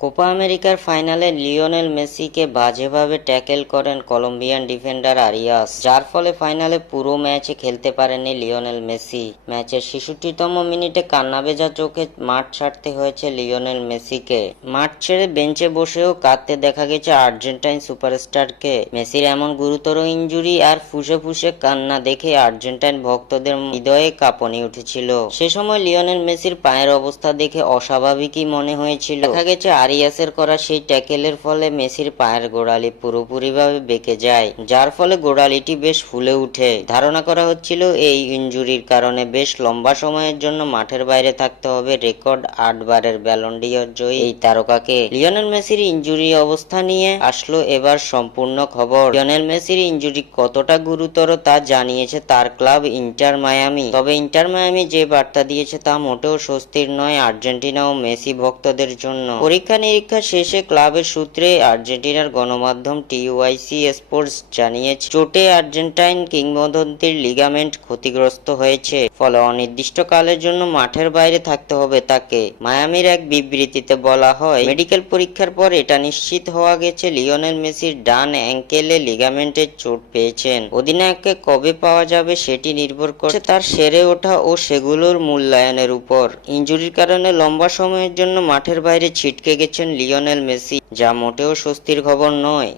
Copa আমেরিকার ফাইনালে Lionel মেসিকে বাজেভাবে ট্যাকেল করেন কলম্বিয়ান ডিফেন্ডার আরিয়াস, যার ফলে ফাইনালে পুরো ম্যাচে খেলতে পারেননি লিওনেল মেসি। ম্যাচের ৬৬তম মিনিটে কান্নাভেজা চোখে মাঠ ছাড়তে হয়েছে লিওনেল মেসিকে। মাঠ ছেড়ে বেঞ্চে বসেও কাঁদতে দেখা গেছে আর্জেন্টাইন সুপারস্টারকে। মেসির এমন গুরুতর ইনজুরি আর ফুঁসে ফুঁসে কান্না দেখে আর্জেন্টাইন ভক্তদের হৃদয়ে কাঁপুনি উঠেছিল। সে সময় লিওনেল মেসির পায়ের অবস্থা দেখে অস্বাভাবিকই মনে হয়েছিল। দেখা গেছে আরিয়াসের করা সেই ট্যাকেলের ফলে মেসির পায়ের গোড়ালি পুরোপুরিভাবে বেঁকে যায়, যার ফলে গোড়ালিটি বেশ ফুলে উঠে। ধারণা করা হচ্ছিল এই ইনজুরির কারণে বেশ লম্বা সময়ের জন্য মাঠের বাইরে থাকতে হবে রেকর্ড ৮ বারের ব্যালন ডি'অর জয়ী এই তারকাকে। লিওনেল মেসির ইনজুরি অবস্থা নিয়ে আসলো এবার সম্পূর্ণ খবর। লিওনেল মেসির ইনজুরি কতটা গুরুতর তা জানিয়েছে তার ক্লাব ইন্টার মায়ামি। তবে ইন্টার মায়ামি যে বার্তা দিয়েছে তা মোটেও স্বস্তির নয় আর্জেন্টিনা ও মেসি ভক্তদের জন্য। পরীক্ষা নিরীক্ষা শেষে ক্লাবের সূত্রে আর্জেন্টিনার গণমাধ্যম টিওয়াইসি স্পোর্টস জানিয়েছে, চোটে আর্জেন্টাইন কিংবদন্তির লিগামেন্ট ক্ষতিগ্রস্ত হয়েছে, ফলে অনির্দিষ্টকালের জন্য মাঠের বাইরে থাকতে হবে তাকে। মায়ামির এক বিবৃতিতে বলা হয়, মেডিকেল পরীক্ষার পর এটা নিশ্চিত হওয়া গেছে লিওনেল মেসির ডান অ্যাঙ্কেলে লিগামেন্টের চোট পেয়েছেন। অধিনায়ককে কবে পাওয়া যাবে সেটি নির্ভর করছে তার সেরে ওঠা ও সেগুলোর মূল্যায়নের উপর। ইনজুরির কারণে লম্বা সময়ের জন্য মাঠের বাইরে ছিটকে গেছেন লিওনেল মেসি, যা মোটেও স্বস্তির খবর নয়।